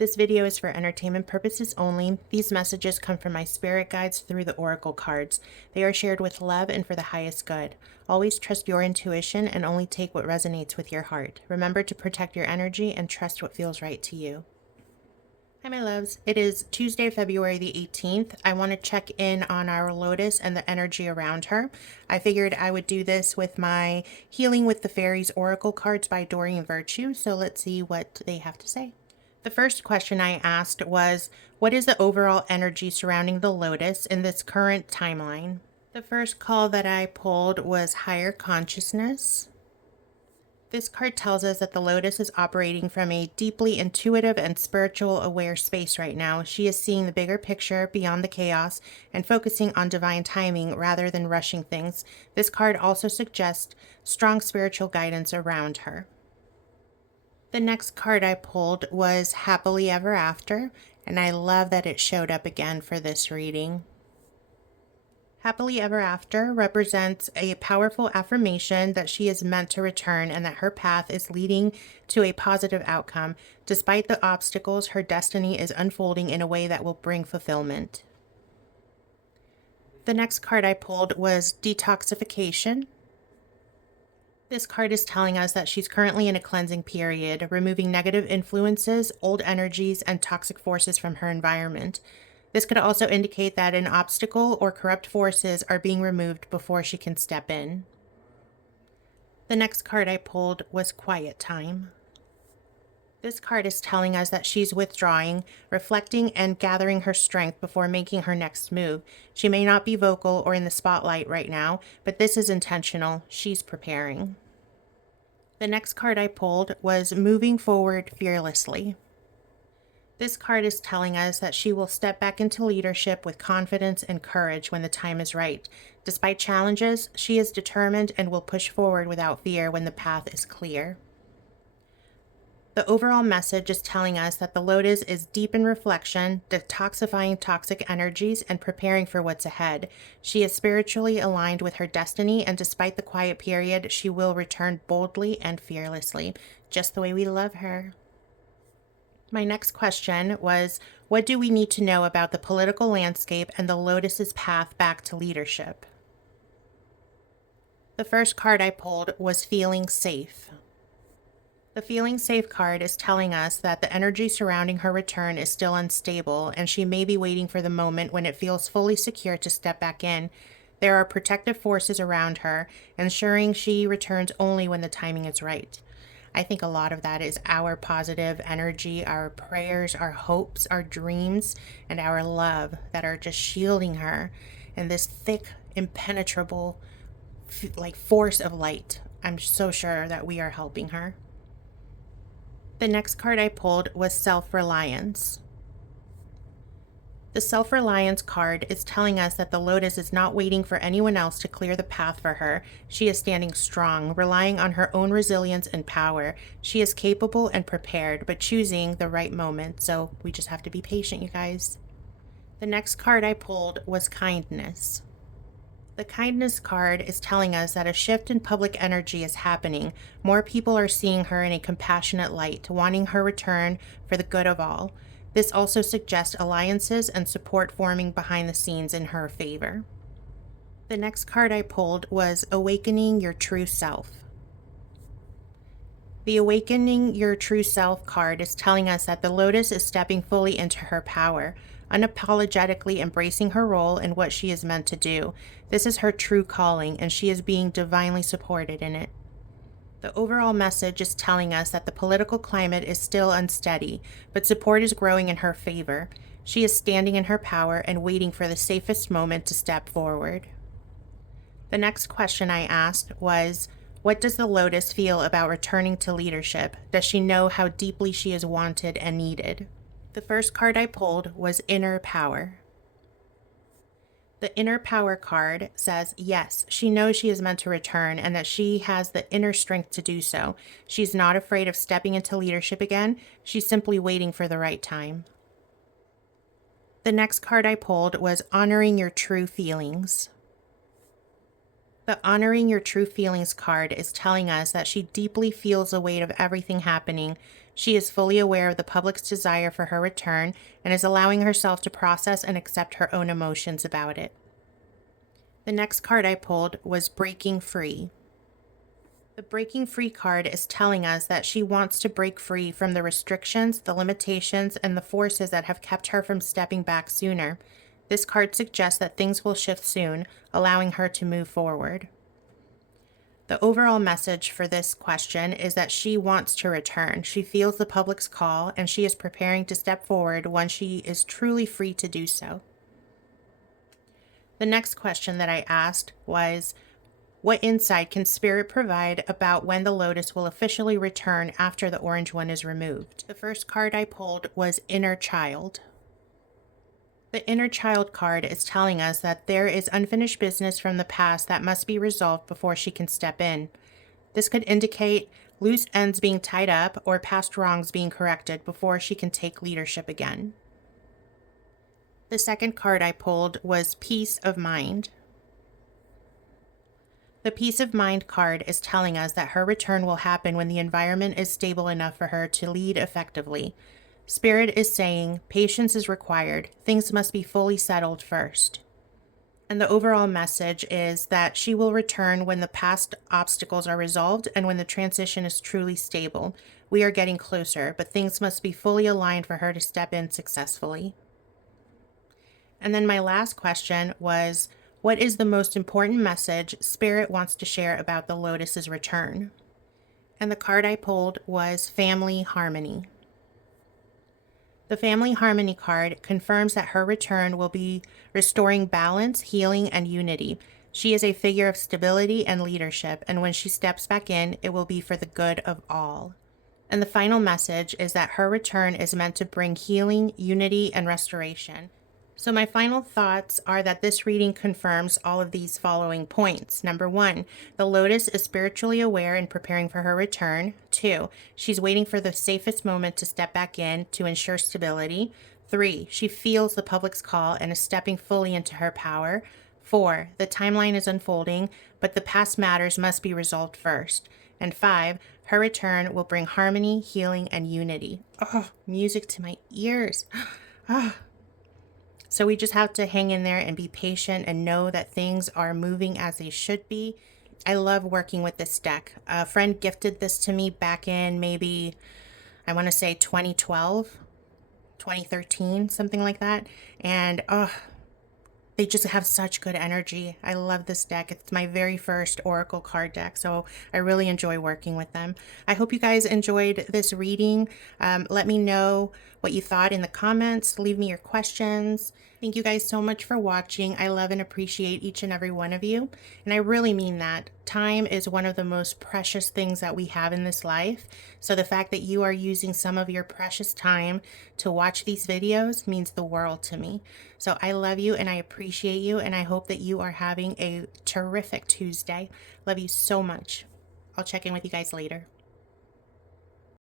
This video is for entertainment purposes only. These messages come from my spirit guides through the oracle cards. They are shared with love and for the highest good. Always trust your intuition and only take what resonates with your heart. Remember to protect your energy and trust what feels right to you. Hi, my loves. It is Tuesday, February the 18th. I want to check in on our lotus and the energy around her. I figured I would do this with my Healing with the Fairies oracle cards by Doreen Virtue. So let's see what they have to say. The first question I asked was, what is the overall energy surrounding the lotus in this current timeline? The first call that I pulled was higher consciousness. This card tells us that the lotus is operating from a deeply intuitive and spiritual aware space right now. She is seeing the bigger picture beyond the chaos and focusing on divine timing rather than rushing things. This card also suggests strong spiritual guidance around her. The next card I pulled was Happily Ever After, and I love that it showed up again for this reading. Happily Ever After represents a powerful affirmation that she is meant to return and that her path is leading to a positive outcome. Despite the obstacles, her destiny is unfolding in a way that will bring fulfillment. The next card I pulled was Detoxification. This card is telling us that she's currently in a cleansing period, removing negative influences, old energies, and toxic forces from her environment. This could also indicate that an obstacle or corrupt forces are being removed before she can step in. The next card I pulled was Quiet Time. This card is telling us that she's withdrawing, reflecting, and gathering her strength before making her next move. She may not be vocal or in the spotlight right now, but this is intentional. She's preparing. The next card I pulled was Moving Forward Fearlessly. This card is telling us that she will step back into leadership with confidence and courage when the time is right. Despite challenges, she is determined and will push forward without fear when the path is clear. The overall message is telling us that the lotus is deep in reflection, detoxifying toxic energies, and preparing for what's ahead. She is spiritually aligned with her destiny, and despite the quiet period, she will return boldly and fearlessly, just the way we love her. My next question was, what do we need to know about the political landscape and the lotus's path back to leadership? The first card I pulled was Feeling Safe. The Feeling Safe card is telling us that the energy surrounding her return is still unstable, and she may be waiting for the moment when it feels fully secure to step back in. There are protective forces around her, ensuring she returns only when the timing is right. I think a lot of that is our positive energy, our prayers, our hopes, our dreams, and our love that are just shielding her in this thick, impenetrable, force of light. I'm so sure that we are helping her. The next card I pulled was Self-Reliance. The Self-Reliance card is telling us that the lotus is not waiting for anyone else to clear the path for her. She is standing strong, relying on her own resilience and power. She is capable and prepared, but choosing the right moment, so we just have to be patient, you guys. The next card I pulled was Kindness. The Kindness card is telling us that a shift in public energy is happening. More people are seeing her in a compassionate light, wanting her return for the good of all. This also suggests alliances and support forming behind the scenes in her favor. The next card I pulled was Awakening Your True Self. The Awakening Your True Self card is telling us that the lotus is stepping fully into her power, unapologetically embracing her role and what she is meant to do. This is her true calling, and she is being divinely supported in it. The overall message is telling us that the political climate is still unsteady, but support is growing in her favor. She is standing in her power and waiting for the safest moment to step forward. The next question I asked was, what does the lotus feel about returning to leadership? Does she know how deeply she is wanted and needed? The first card I pulled was Inner Power. The Inner Power card says, yes, she knows she is meant to return and that she has the inner strength to do so. She's not afraid of stepping into leadership again. She's simply waiting for the right time. The next card I pulled was Honoring Your True Feelings. The Honoring Your True Feelings card is telling us that she deeply feels the weight of everything happening. She is fully aware of the public's desire for her return and is allowing herself to process and accept her own emotions about it. The next card I pulled was Breaking Free. The Breaking Free card is telling us that she wants to break free from the restrictions, the limitations, and the forces that have kept her from stepping back sooner. This card suggests that things will shift soon, allowing her to move forward. The overall message for this question is that she wants to return. She feels the public's call, and she is preparing to step forward when she is truly free to do so. The next question that I asked was, what insight can Spirit provide about when the lotus will officially return after the orange one is removed? The first card I pulled was Inner Child. The Inner Child card is telling us that there is unfinished business from the past that must be resolved before she can step in. This could indicate loose ends being tied up or past wrongs being corrected before she can take leadership again. The second card I pulled was Peace of Mind. The Peace of Mind card is telling us that her return will happen when the environment is stable enough for her to lead effectively. Spirit is saying patience is required. Things must be fully settled first. And the overall message is that she will return when the past obstacles are resolved and when the transition is truly stable. We are getting closer, but things must be fully aligned for her to step in successfully. And then my last question was, what is the most important message Spirit wants to share about the lotus's return? And the card I pulled was Family Harmony. The Family Harmony card confirms that her return will be restoring balance, healing, and unity. She is a figure of stability and leadership, and when she steps back in, it will be for the good of all. And the final message is that her return is meant to bring healing, unity, and restoration. So my final thoughts are that this reading confirms all of these following points. Number 1, the lotus is spiritually aware and preparing for her return. 2, she's waiting for the safest moment to step back in to ensure stability. 3, she feels the public's call and is stepping fully into her power. 4, the timeline is unfolding, but the past matters must be resolved first. And 5, her return will bring harmony, healing, and unity. Oh, music to my ears. Ah. So we just have to hang in there and be patient and know that things are moving as they should be. I love working with this deck. A friend gifted this to me back in maybe, I want to say 2012, 2013, something like that. And they just have such good energy. I love this deck. It's my very first Oracle card deck, so I really enjoy working with them. I hope you guys enjoyed this reading. Let me know what you thought in the comments. Leave me your questions. Thank you guys so much for watching. I love and appreciate each and every one of you, and I really mean that. Time is one of the most precious things that we have in this life, so the fact that you are using some of your precious time to watch these videos means the world to me. So I love you and I appreciate you, and I hope that you are having a terrific Tuesday. Love you so much. I'll check in with you guys later.